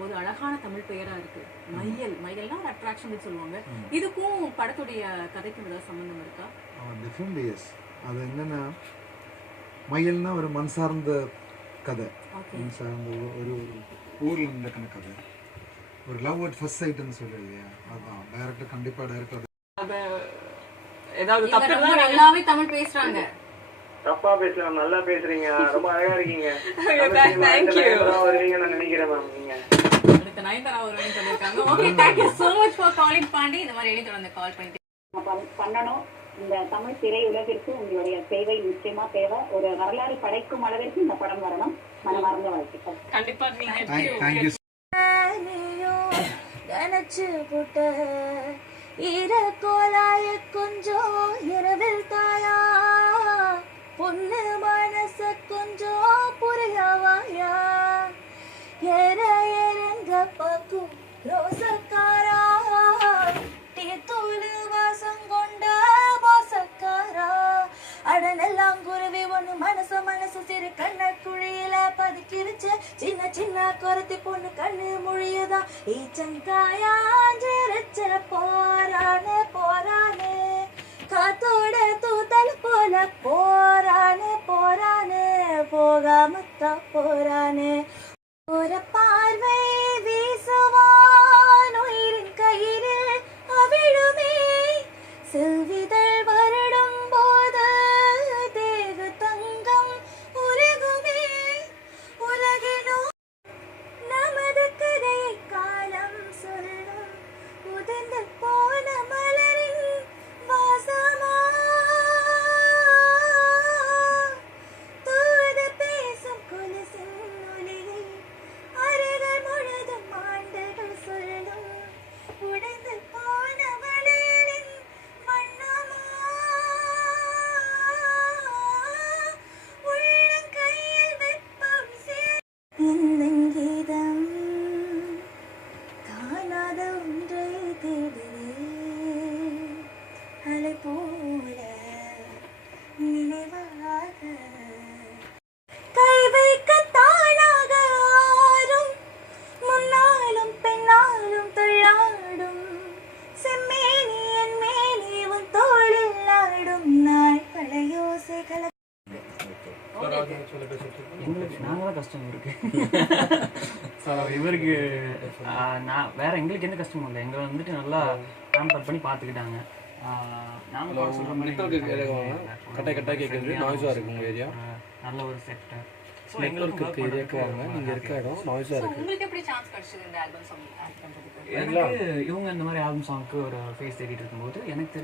பார்க்கும்போது அழகான தமிழ் பெயரா இருக்கு. மையல்னா ஒரு அட்ராக்ஷன் சொல்லுவாங்க. இதுக்கும் படத்துடைய கதைக்கும் ஏதாவது சம்பந்தம் இருக்கா? டிஃப்ரெண்ட். எஸ், அது என்னன்னா மையல்னா ஒரு மண் சார்ந்த கதை, மண் சார்ந்த ஒரு ஊரில் நடக்கிற கதை, ஒரு லவ் அட் ஃபர்ஸ்ட் சைட்னு சொல்லுது இல்லையா, அதுதான் டைரக்டர் கண்டிப்பாக டைரக்டர் ஏதாவது தப்பு நல்லாவே தமிழ் பேசுறாங்க. தப்பா பேசலாம், நல்லா பேசுறீங்க, ரொம்ப அழகா இருக்கீங்க. வருவீங்க நான் நினைக்கிறேன் மேம். நீங்க அடுத்த நயன்தாரா வருவீங்கன்னு சொல்லிருக்காங்க. Okay, thank you so much for calling Pandi. இந்த மாதிரி எழுதி வந்து கால் பண்ணிட்டு பண்ணணும். இந்த தமிழ் திரை உலகிற்கு உங்களுடைய சேவை நிச்சயமா தேவை. ஒரு வரலாறு படைக்கும் அளவிற்கு இந்த படம் வரணும். மனமார்ந்த வாழ்த்துக்கள். கண்டிப்பா. தேங்க்யூ. நினைச்சு போட்ட ஈர கோலாய கொஞ்சம் இரவில் தாயா, பொண்ணு மனச கொஞ்சம் புரியாவாயா, எறங்க பக்கும் ரோசக்காரா, தூளு வாசம் கொண்ட மோசக்காரா, அடனெல்லாம் குருவி ஒண்ணு மனசு சிறு கண்ண குழியில பதுக்கிருச்சு, சின்ன சின்ன குரத்தி பொண்ணு கண்ணு மொழியதா ஈச்சங்காயாஞ்சிருச்ச போரானே காத்தோட தூத்தல் போல போரானே போகாமத்தா போரானே, ஒரு பார்வை வீசுவான் உயிரின் கையிலே அவிழுமே, செல்விதழ் வருடும் போது தேகு தங்கம் உருகுமே, உலகிலும் நமது கதையை காலம் சொல்லும், உதிர்ந்து போன மலரின் வாசமா, தூது பேசும் கொலுசின் ஒளியை அறைகள் முழுதும் ஆண்டுகள் சொல்லும், உடைந்து போன வளையலின் வண்ணமா, உள்ளங்கையில் வெப்பம் கீதம் காணாத ஒன்றை தேடுதே, அலை போல நினைவாக கை வைக்க தானாக ஆறும், முன்னாலும் பெண்ணாலும் தள்ளாடும், செம்மேனி என் மேனி உன் தோளில் ஆடும், நாள் பழையோசைகளை நாங்கதான் கஷ்டம் இருக்கு. ஸோ இவருக்கு நான் வேற எங்களுக்கு எந்த கஷ்டமும் இல்லை. எங்களை வந்துட்டு நல்லா பேம்பர் பண்ணி பார்த்துக்கிட்டாங்க. நாங்கள் சொல்ற மாதிரி கட்டாக கேட்குறது நாய்ஸாக இருக்கு உங்கள் ஏரியா. நல்ல ஒரு செக்டர். நெட்வொர்க்கு ஏரியாவுக்கு வாங்க, நீங்கள் இருக்க இடம் நாய்ஸாக இருக்குது. உங்களுக்கு எப்படி சான்ஸ் கிடைச்சது இந்த ஆல்பம் சாங் ஆக்ட் பண்றதுக்கு? எனக்கு இவங்க இந்த மாதிரி ஆல்பம் சாங்க்கு ஒரு ஃபேஸ் தேடிட்டு இருக்கும்போது எனக்கு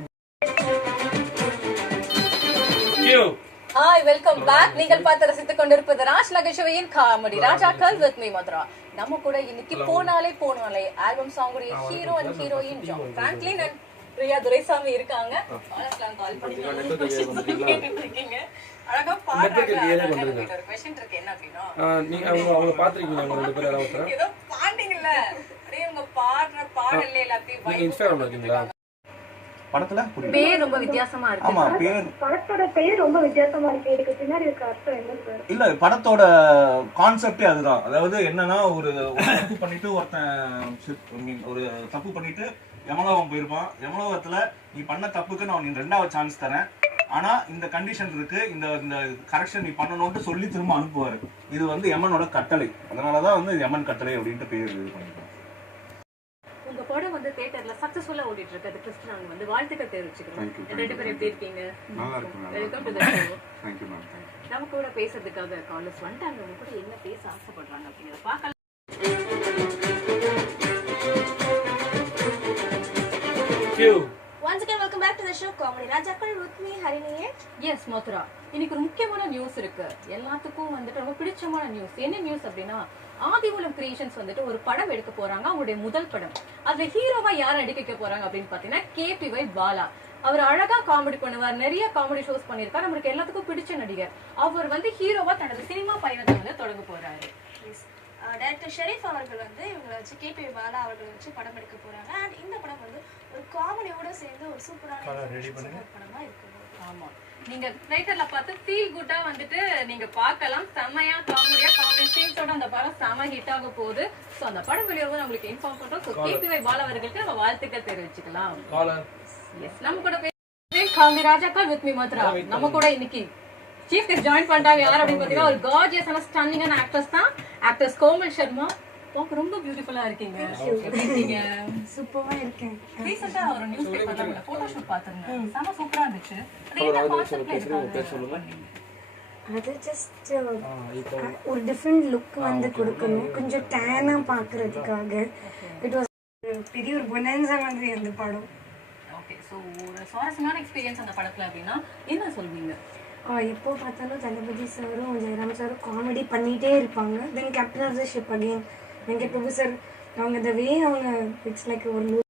தெரியும். Hi, welcome back. நீங்கள் பார்த்து ரசித்துக் கொண்டிருப்பது ராஜ் நகைச்சுவையின் காமெடி ராஜாக்கள் வித் மீ மதுரா. நம்ம கூட இன்னைக்கு போனாலே ஆல்பம் சாங்குடைய hero and heroine John Franklin and Priya Duraisamy இருக்காங்க. கால் பண்ணிருக்கீங்க. அழகா பாடுறாங்க. ஒரு क्वेश्चन இருக்கு, என்ன அப்படினா நீங்க அவங்க பாத்துறீங்களா? அவங்க ரெண்டு பேரும் யாராவது ஏதோ பாண்டிங்கல அப்படியே அவங்க பாடுற பாடல்ல எல்லாத்தையும் நீங்க இன்ஸ்டாகிராம்ல இருக்கீங்களா? படத்துல பேர் ரொம்ப வித்தியாசமா இருக்கு. ஆமா, பேர் படத்தோட பெயர் ரொம்ப வித்தியாசமா இருக்கு. இதுக்கு பின்னாடி இருக்க அர்த்தம் என்ன சார்? இல்ல, படத்தோட கான்செப்டே அதுதான். அதாவது என்னன்னா, ஒரு தப்பு பண்ணிட்டு ஒரு தப்பு பண்ணிட்டு யமலோகம் போயிருப்பான். யமலோகத்துல நீ பண்ண தப்புக்கு நான் நீ 2வது சான்ஸ் தரேன், ஆனா இந்த கண்டிஷன் இருக்கு, இந்த கரெக்ஷன் நீ பண்ணணும்னு சொல்லி திரும்ப அனுப்புவாரு. இது வந்து யமனோட கட்டளை. அதனாலதான் வந்து யமன் கட்டளை அப்படின்ட்டு பேர் இது பண்ணிருக்கோம். உங்க படம் வந்து தியேட்டர்ல சக்சஸ்ஃபுல்லா ஓடிட்டு இருக்கு. அது கிறிஸ்டின் நாங்க வந்து வாழ்த்துக்கள் தெரிவிச்சுக்கிறோம். ரெண்டு பேரும் எப்படி இருக்கீங்க? நல்லா இருக்கு. Welcome to the show. Thank you ma'am. நம்ம கூட பேசுறதுக்காக காலர்ஸ் வந்துட்டாங்க. அவங்க கூட என்ன பேச ஆசைப்படுறாங்க அப்படிங்கறத பார்க்கலாம். Once again, welcome back to the show Comedy Rajakal with me Harini. Yes, Mathura. இன்னைக்கு ஒரு முக்கியமான நியூஸ் இருக்கு. எல்லாத்துக்கும் வந்துட்டு ரொம்ப பிடிச்சமான நியூஸ். என்ன நியூஸ் அப்படின்னா, ஆதிமூலம் கிரியேஷன்ஸ் வந்துட்டு ஒரு படம் எடுக்க போறாங்க. அவங்களுடைய முதல் படம். அதுல ஹீரோவா யாரை நடிக்க போறாங்க அப்படின்னு பாத்தீங்கன்னா KPY பாலா. அவர் அழகா காமெடி பண்ணுவார், நிறைய காமெடி ஷோஸ் பண்ணிருக்காரு. நம்மளுக்கு எல்லாத்துக்கும் பிடிச்ச நடிகர். அவர் வந்து ஹீரோவா தனது சினிமா பயணத்தை வந்து தொடங்க போறாரு. டைரக்டர் ஷெரீஃப் அவர்கள் வந்து இவங்களை வச்சு KPY பாலா அவர்கள் வச்சு படம் எடுக்க போறாங்க. அண்ட் இந்த படம் வந்து ஒரு காமெடியோட சேர்ந்து ஒரு சூப்பரான படமா இருக்கு. ஆமா, நீங்க ட்ரைலர்ல பார்த்து ஃபீல் குட்டா வந்துட்டு நீங்க பார்க்கலாம். செமையா காமெடியா காமெடி சீன்ஸோட அந்த படம் செம ஹிட் ஆக போகுது. சோ அந்த படம் வெளியாகும் உங்களுக்கு இன்ஃபார்ம் பண்றோம். சோ கேபிஒய் பாலா அவர்களுக்கு நம்ம வாழ்த்துக்கள் தெரிவிச்சுக்கலாம். எஸ், நம்ம கூட காந்தி ராஜாக்கால் வித் மீ மத்ரா. நம்ம கூட இன்னைக்கு சீஃப் கெஸ்ட் ஜாயின் பண்ணிட்டாங்க. யார் அப்படின்னு பாத்தீங்கன்னா ஒரு கார்ஜியஸான ஸ்டன்னிங்கான ஆக்ட்ரஸ் தான். ஆக்டர்ஸ் கோமல் சர்மா. உங்களுக்கு ரொம்ப பியூட்டிஃபுல்லா இருக்கீங்க. எப்படி இருக்கீங்க? சூப்பரா இருக்கேன். ரீசெண்டா ஒரு நியூஸ் பேப்பர்ல உங்க போட்டோ ஷூட் பார்த்திருந்தேன். செம சூப்பரா இருந்துச்சு. அது என்ன கான்செப்ட்ல இருக்காங்க? அது ஜஸ்ட் ஒரு டிஃப்ரெண்ட் லுக் வந்து கொடுக்கணும், கொஞ்சம் டேனா பார்க்கறதுக்காக. இட் வாஸ் பெரிய ஒரு பொனன்சா மாதிரி அந்த படம். ஓகே, ஸோ ஒரு சுவாரஸ்யமான எக்ஸ்பீரியன்ஸ் அந்த படத்துல அப்படின்னா என்ன சொல்வீங்க? எப்போ பார்த்தாலும் தளபதி சாரும் ஜெயராம் சாரும் காமெடி பண்ணிகிட்டே இருப்பாங்க. Then captain of the ship again Venkat Prabhu sir, அவங்க த வே அவங்க இட்ஸ் லைக் ஒரு